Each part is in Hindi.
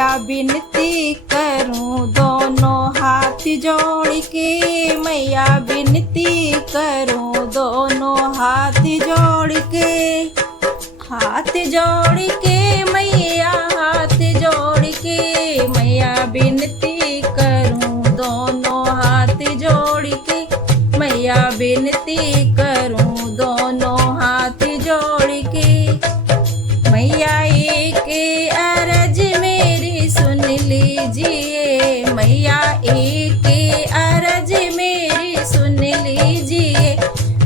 मैया विनती करूं दोनों हाथ जोड़ के, मैया विनती करूं दोनों हाथ जोड़ के, हाथ जोड़ के मैया हाथ जोड़ के, मैया विनती करूं दोनों हाथ जोड़ के, मैया विनती करूं दोनों हाथ जोड़ के। मैया एक अरज मेरी सुन लीजिए, मैया एक अरज मेरी सुन लीजिए,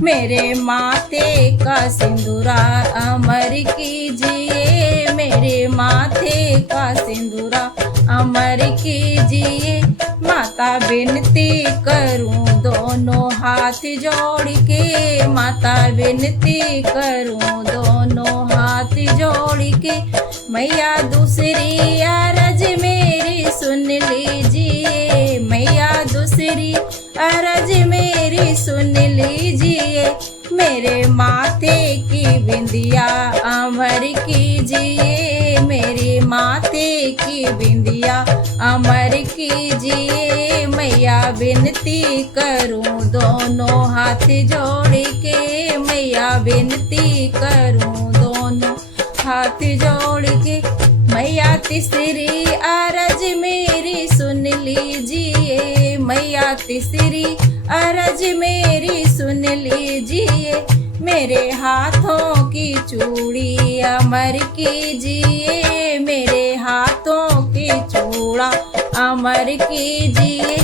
मेरे माथे का सिंदूरा अमर कीजिए, मेरे माथे का सिंदूरा अमर कीजिए। माता विनती करूं दोनों हाथ जोड़ के, माता विनती करूं दोनों हाथ जोड़ के, मैया दूसरी अरज मेरी सुन लीजिए, मैया दूसरी अरज मेरी सुन लीजिए, मेरे माथे की बिंदिया अमर कीजिए, मेरे माथे की बिंदिया अमर कीजिए। मैया विनती करूं दोनों हाथ जोड़ के, मैया विनती करूं दोनों हाथ जोड़ के, मैया तीसरी अरज मेरी सुन लीजिए, मैया तीसरी अरज मेरी सुन लीजिए, मेरे हाथों की चूड़ी अमर कीजिए, मेरे हाथों की चूड़ा अमर कीजिए।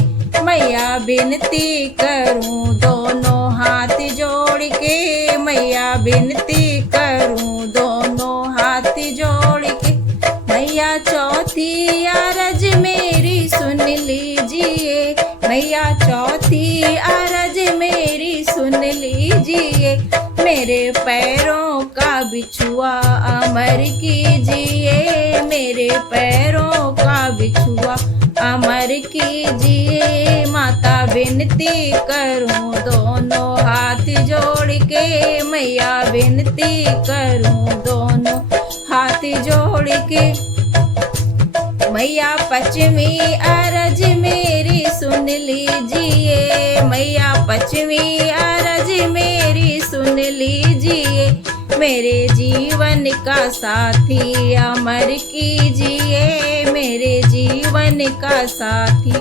मैया विनती करूं दोनों हाथ जोड़ के, मैया विनती करूं दोनों हाथ जोड़ के, मैया चौथी अरज मेरी सुन लीजिए, मैया चौथी अरज मेरी सुन लीजिए, मेरे पैरों का बिछुआ अमर कीजिए, मेरे पैरों का बिछुआ अमर कीजिए। माता विनती करूं दोनों हाथ जोड़ के, मैया विनती करूं दोनों हाथ जोड़ के, मैया पचमी अरज मेरी सुन लीजिए, मैया पचमी अरज मेरी सुन लीजिए, मेरे जीवन का साथी अमर कीजिए, मेरे जीवन का साथी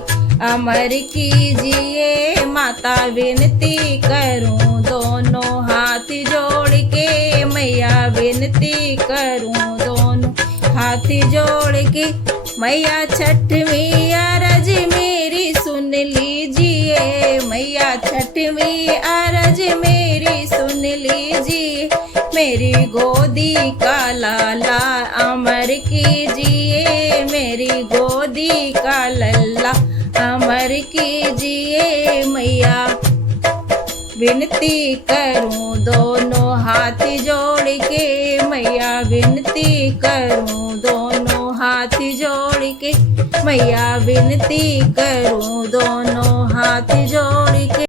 अमर कीजिए। माता विनती करूं दोनों हाथ जोड़ के, मैया विनती करूं दोनों हाथ जोड़ के, मैया छठवीं अरज मेरी सुन लीजिए, मैया छठवीं अरज मेरी सुन लीजिए, मेरी गोदी का लाला अमर कीजिए, मेरी गोदी का लल्ला अमर कीजिए। मैया विनती करूं दोनों हाथ जोड़ के, मैया विनती करूं दोनों हाथ जोड़ के, मैया विनती करूं दोनों हाथ जोड़ के।